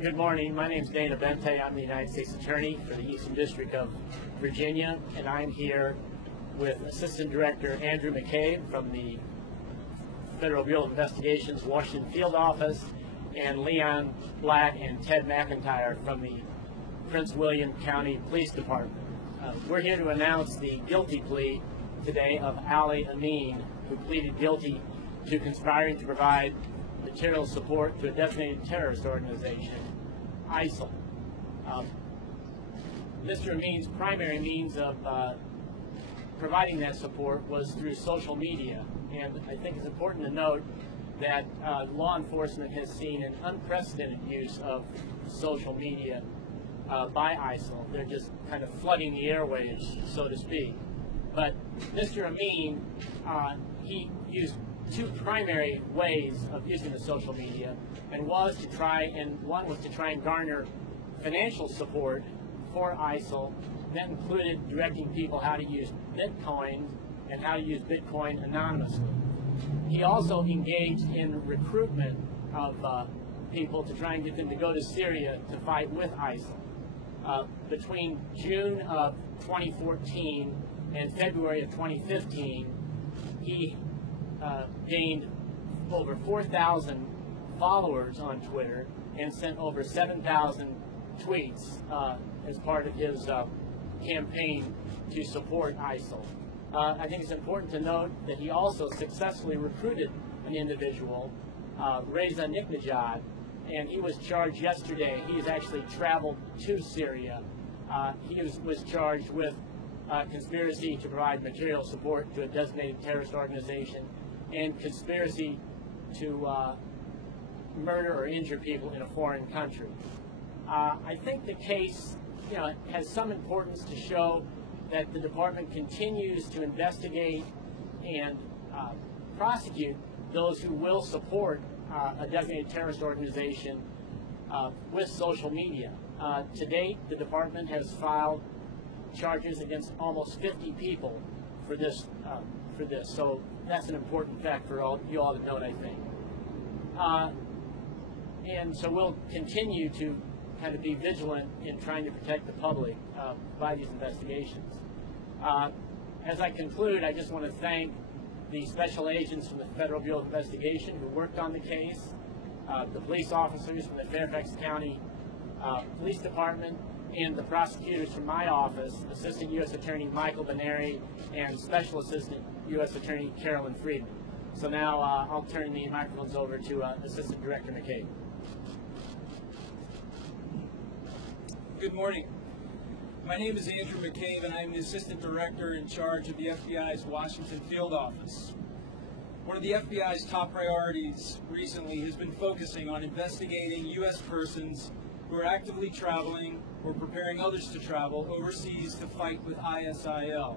Good morning. My name is Boente. I'm the United States Attorney for the Eastern District of Virginia, and I'm here with Assistant Director Andrew McCabe from the Federal Bureau of Investigation's Washington Field Office, and Leon Black and Ted McIntyre from the Prince William County Police Department. We're here to announce the guilty plea today of Ali Amin, who pleaded guilty to conspiring to provide material support to a designated terrorist organization, ISIL. Mr. Amin's primary means of providing that support was through social media, and I think it's important to note that law enforcement has seen an unprecedented use of social media by ISIL. They're just kind of flooding the airwaves, so to speak. But Mr. Amin, he used two primary ways of using the social media, and one was to try and garner financial support for ISIL. That included directing people how to use Bitcoin and how to use Bitcoin anonymously. He also engaged in recruitment of people to try and get them to go to Syria to fight with ISIL. Between June of 2014 and February of 2015, he gained over 4,000 followers on Twitter and sent over 7,000 tweets as part of his campaign to support ISIL. I think it's important to note that he also successfully recruited an individual, Reza Niknejad, and he was charged yesterday. He has actually traveled to Syria. He was charged with conspiracy to provide material support to a designated terrorist organization and conspiracy to murder or injure people in a foreign country. I think the case, has some importance to show that the department continues to investigate and prosecute those who will support a designated terrorist organization with social media. To date, the department has filed charges against almost 50 people for this. So that's an important fact for you all to note, I think. And so we'll continue to kind of be vigilant in trying to protect the public by these investigations. As I conclude, I just want to thank the special agents from the Federal Bureau of Investigation who worked on the case, the police officers from the Fairfax County Police Department, and the prosecutors from my office, Assistant U.S. Attorney Michael Benary and Special Assistant U.S. Attorney Carolyn Friedman. So now I'll turn the microphones over to Assistant Director McCabe. Good morning. My name is Andrew McCabe, and I'm the Assistant Director in charge of the FBI's Washington Field Office. One of the FBI's top priorities recently has been focusing on investigating U.S. persons who are actively traveling or preparing others to travel overseas to fight with ISIL.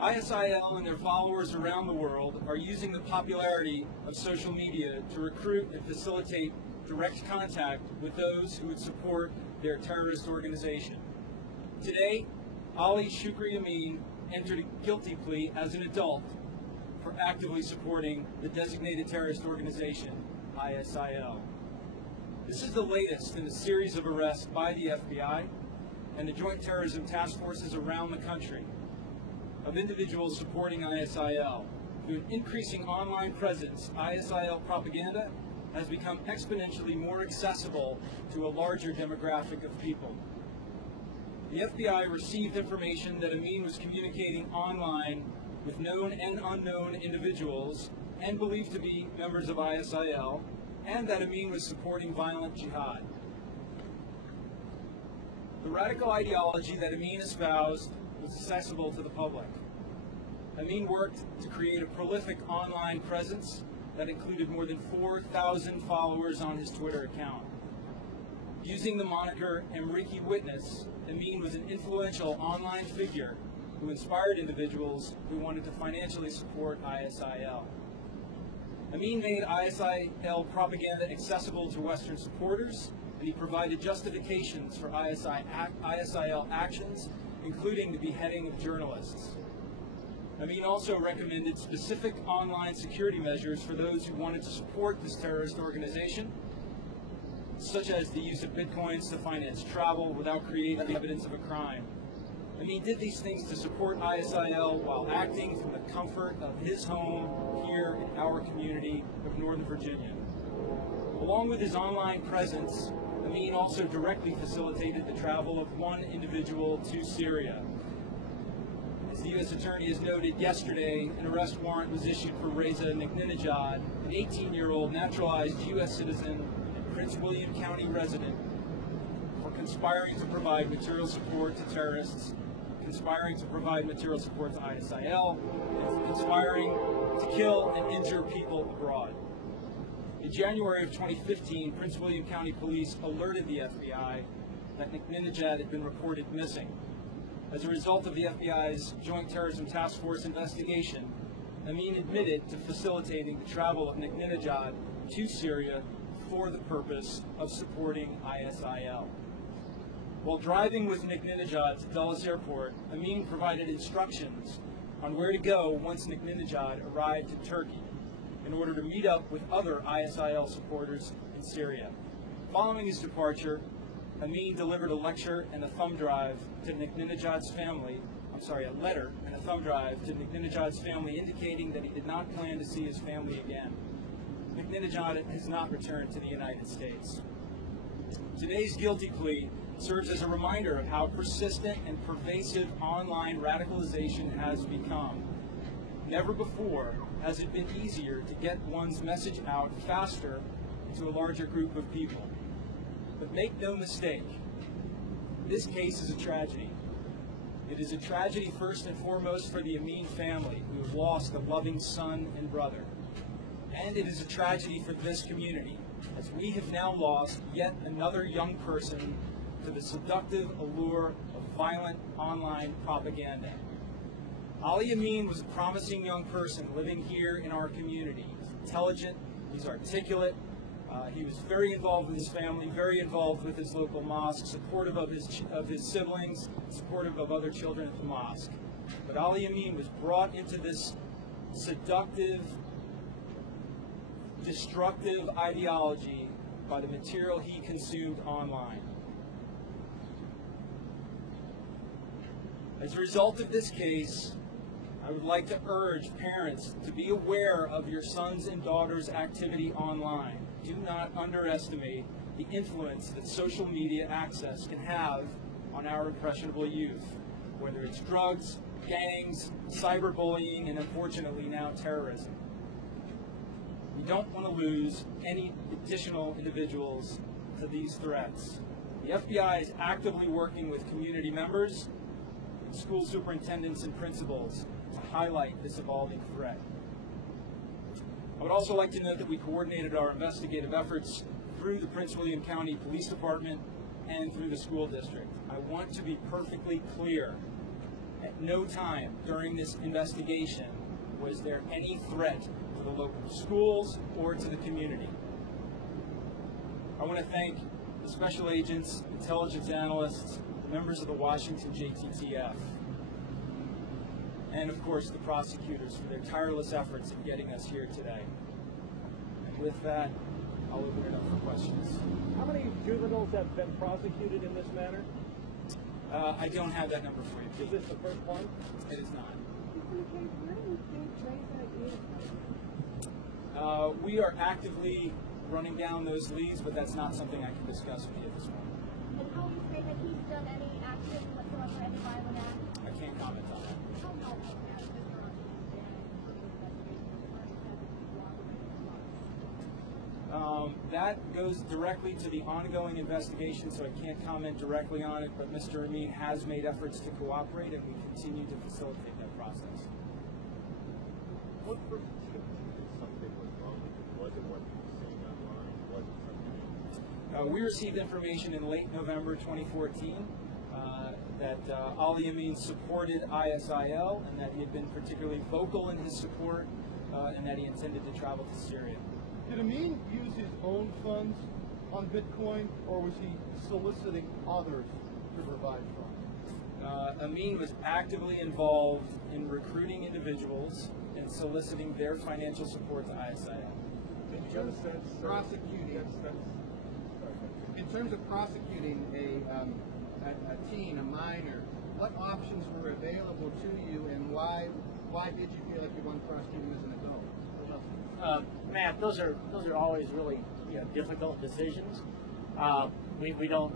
ISIL and their followers around the world are using the popularity of social media to recruit and facilitate direct contact with those who would support their terrorist organization. Today, Ali Shukri Amin entered a guilty plea as an adult for actively supporting the designated terrorist organization, ISIL. This is the latest in a series of arrests by the FBI and the Joint Terrorism Task Forces around the country of individuals supporting ISIL. Through an increasing online presence, ISIL propaganda has become exponentially more accessible to a larger demographic of people. The FBI received information that Amin was communicating online with known and unknown individuals and believed to be members of ISIL, and that Amin was supporting violent jihad. The radical ideology that Amin espoused was accessible to the public. Amin worked to create a prolific online presence that included more than 4,000 followers on his Twitter account. Using the moniker Amriki Witness, Amin was an influential online figure who inspired individuals who wanted to financially support ISIL. Amin made ISIL propaganda accessible to Western supporters, and he provided justifications for ISIL actions, including the beheading of journalists. Amin also recommended specific online security measures for those who wanted to support this terrorist organization. such as the use of bitcoins to finance travel without creating evidence of a crime. Amin did these things to support ISIL while acting from the comfort of his home here in our community of Northern Virginia. Along with his online presence, Amin also directly facilitated the travel of one individual to Syria. As the U.S. Attorney has noted yesterday, an arrest warrant was issued for Reza Nikninejad, an 18-year-old naturalized U.S. citizen and Prince William County resident, for conspiring to provide material support to terrorists, conspiring to provide material support to ISIL, and conspiring to kill and injure people abroad. In January of 2015, Prince William County Police alerted the FBI that Nikninejad had been reported missing. As a result of the FBI's Joint Terrorism Task Force investigation, Amin admitted to facilitating the travel of Nikninejad to Syria for the purpose of supporting ISIL. While driving with Nikninejad to Dulles Airport, Amin provided instructions on where to go once Nikninejad arrived in Turkey in order to meet up with other ISIL supporters in Syria. Following his departure, Amin delivered a lecture and a thumb drive to Nikninejad's family, a letter and a thumb drive to Nikninejad's family indicating that he did not plan to see his family again. Nikninejad has not returned to the United States. Today's guilty plea serves as a reminder of how persistent and pervasive online radicalization has become. Never before has it been easier to get one's message out faster to a larger group of people. But make no mistake, this case is a tragedy. It is a tragedy first and foremost for the Amin family, who have lost a loving son and brother. And it is a tragedy for this community, as we have now lost yet another young person to the seductive allure of violent online propaganda. Ali Amin was a promising young person living here in our community. He's intelligent, he's articulate, he was very involved with his family, very involved with his local mosque, supportive of his siblings, supportive of other children at the mosque. But Ali Amin was brought into this seductive, destructive ideology by the material he consumed online. As a result of this case, I would like to urge parents to be aware of your sons and daughters' activity online. Do not underestimate the influence that social media access can have on our impressionable youth, whether it's drugs, gangs, cyberbullying, and unfortunately now terrorism. We don't want to lose any additional individuals to these threats. The FBI is actively working with community members, school superintendents, and principals to highlight this evolving threat. I would also like to note that we coordinated our investigative efforts through the Prince William County Police Department and through the school district. I want to be perfectly clear. At no time during this investigation was there any threat to the local schools or to the community. I want to thank the special agents, intelligence analysts, members of the Washington JTTF, and of course the prosecutors for their tireless efforts in getting us here today. And with that, I'll open it up for questions. How many juveniles have been prosecuted in this manner? I don't have that number for you. Is this the first one? It is not. Where We are actively running down those leads, but that's not something I can discuss with you at this moment. And how would you say that he's done any action whatsoever, any violent act? I can't comment on that. How helpful has Mr. That goes directly to the ongoing investigation, so I can't comment directly on it, but Mr. Amin has made efforts to cooperate, and we continue to facilitate that process. What first something was wrong with it? Was it what you were seeing online? Was it something? We received information in late November 2014 that Ali Amin supported ISIL and that he had been particularly vocal in his support and that he intended to travel to Syria. Did Amin use his own funds on Bitcoin, or was he soliciting others to provide funds? Amin was actively involved in recruiting individuals and soliciting their financial support to ISIL. Did you get a sense Prosecuting. In terms of prosecuting a teen, a minor, what options were available to you, and why did you feel like you wanted to prosecute him as an adult? Matt, those are always really difficult decisions. We don't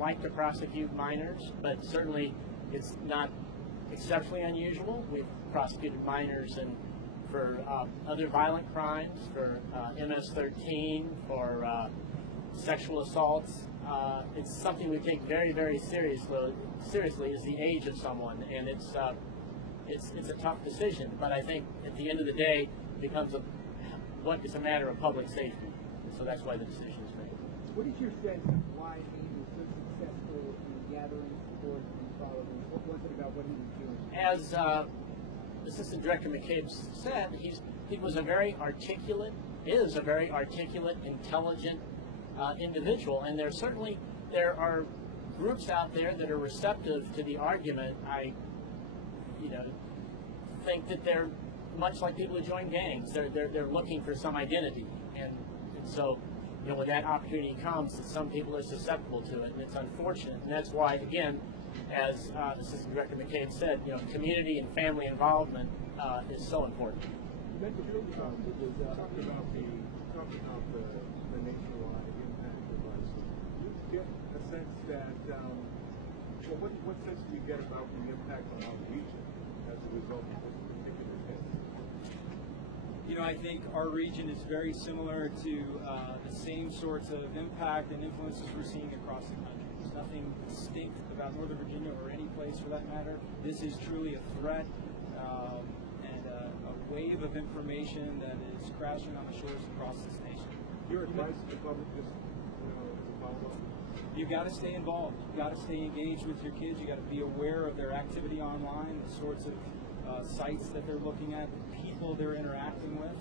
like to prosecute minors, but certainly it's not exceptionally unusual. We've prosecuted minors for other violent crimes, for MS-13, for sexual assaults. It's something we take very, very seriously is the age of someone, and it's a tough decision. But I think at the end of the day, it becomes it's a matter of public safety. And so that's why the decision is made. What is your sense of why he was so successful in gathering support from followers? What was it about what he was doing? As Assistant Director McCabe said, he is a very articulate, intelligent individual, and there are groups out there that are receptive to the argument. I think that they're much like people who join gangs. They're looking for some identity, and so when that opportunity comes, some people are susceptible to it, and it's unfortunate. And that's why, again, as Assistant Director McCabe said, community and family involvement is so important. You mentioned earlier talking about the nationwide impact of us. Do you get a sense that, what sense do you get about the impact on our region as a result of this particular case? I think our region is very similar to the same sorts of impact and influences we're seeing across the country. There's nothing distinct about Northern Virginia or any place for that matter. This is truly a threat and a wave of information that is crashing on the shores across this nation. Your advice to the public, just as a follow-up? You've got to stay involved. You've got to stay engaged with your kids. You've got to be aware of their activity online, the sorts of sites that they're looking at, the people they're interacting with.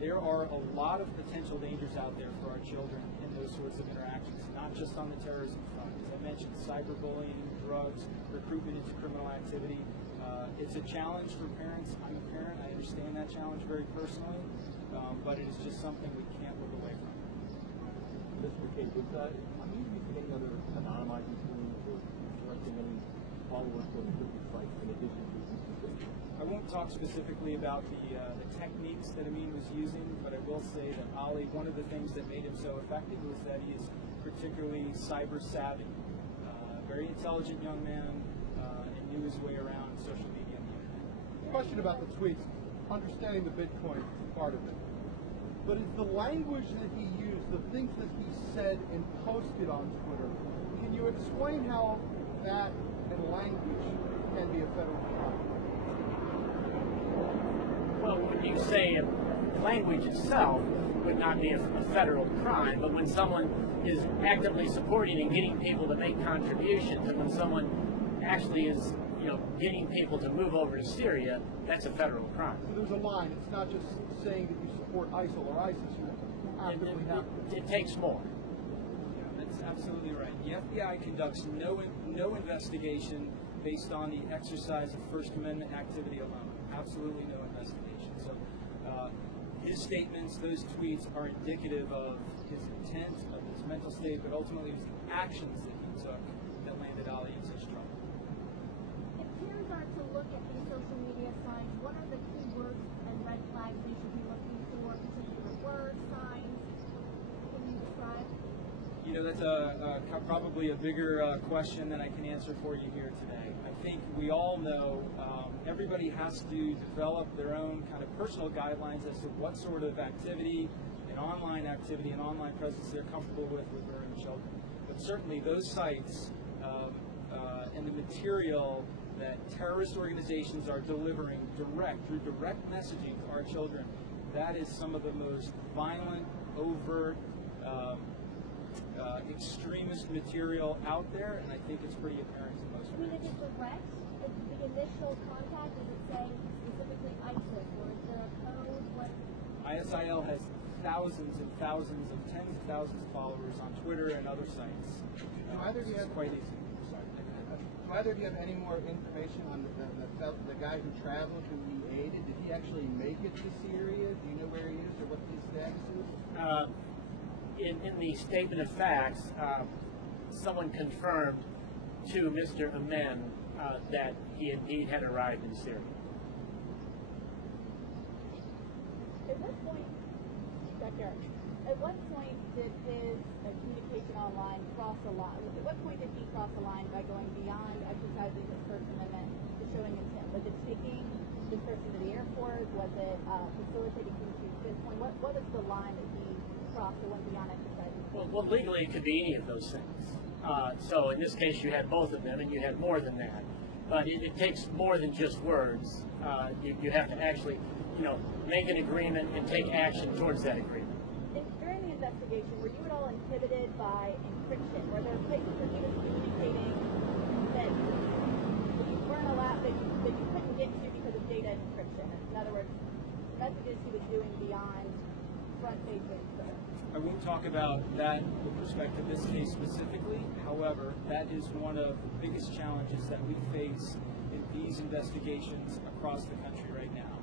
There are a lot of potential dangers out there for our children in those sorts of interactions, not just on the terrorism front. As I mentioned, cyberbullying, drugs, recruitment into criminal activity. It's a challenge for parents. I'm a parent. I understand that challenge very personally, but it is just something we can't look away from. Mr. McCabe, are you using any other anonymizing tools or directing any followers to different sites in addition to these? I won't talk specifically about the techniques that Amin was using, but I will say that Ali, one of the things that made him so effective was that he is particularly cyber savvy. Very intelligent young man and knew his way around social media and the internet. Question about the tweets. Understanding the Bitcoin part of it. But it's the language that he used, the things that he said and posted on Twitter. Can you explain how that and language can be a federal crime? Well, when you say language itself would not be a federal crime, but when someone is actively supporting and getting people to make contributions, and when someone actually is, getting people to move over to Syria, that's a federal crime. So there's a line. It's not just saying that you support ISIL or ISIS. You actively have to. It takes more. Yeah, that's absolutely right. The FBI conducts no investigation based on the exercise of First Amendment activity alone. Absolutely no investigation. So his statements, those tweets are indicative of his intent, of his mental state, but ultimately it was the actions that he took that landed Ali in such trouble. If peers are to look at these social media sites, what are the key words and red flags they should be looking for? Particular words, signs? Can you describe? That's probably a bigger question than I can answer for you here today. I think we all know everybody has to develop their own kind of personal guidelines as to what sort of activity and online presence they're comfortable with their own children. But certainly those sites and the material that terrorist organizations are delivering through direct messaging to our children, that is some of the most violent, overt, extremist material out there, and I think it's pretty apparent to most I mean, parents. is it direct? The initial contact, does it say specifically ISIS, or is there a code? What? ISIL has thousands and thousands of tens of thousands of followers on Twitter and other sites. Either of you It's have quite easy. Do either of you have any more information on the guy who traveled, who he aided? Did he actually make it to Syria? Do you know where he is or what his status is? in the statement of facts, someone confirmed to Mr. Amen that he indeed had arrived in Syria. At what point did his communication online cross a line? At what point did he cross a line by going beyond exercising his First Amendment to showing intent? Was it taking this person to the airport? Was it facilitating him to pinpoint? What was the line that he crossed that went beyond exercising? Well, legally it could be any of those things. So in this case, you had both of them, and you had more than that. But it takes more than just words. You have to actually, make an agreement and take action towards that agreement. During the investigation, were you at all inhibited by encryption? Were there places that he was communicating that you weren't allowed, that you couldn't get to because of data encryption? In other words, messages he was doing beyond front-facing Twitter. I won't talk about that with respect to this case specifically. However, that is one of the biggest challenges that we face in these investigations across the country right now,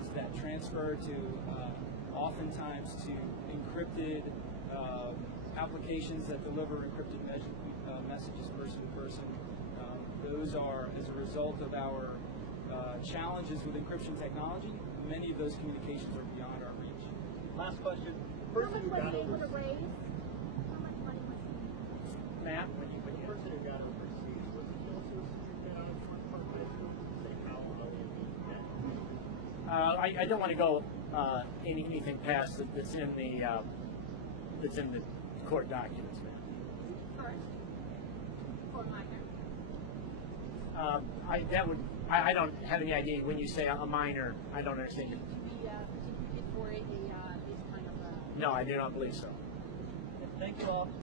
is that transfer to oftentimes to encrypted applications that deliver encrypted messages person to person. Those are as a result of our challenges with encryption technology. Many of those communications are beyond our reach. Last question. How much was he able to raise? How much money was he? Matt? The person who got overseas, was he also treated out of court by say how I don't want to go anything past that's in the court documents, man. First, or minor? I don't have any idea when you say a minor. I don't understand it. For these kind of No, I do not believe so. Thank you all.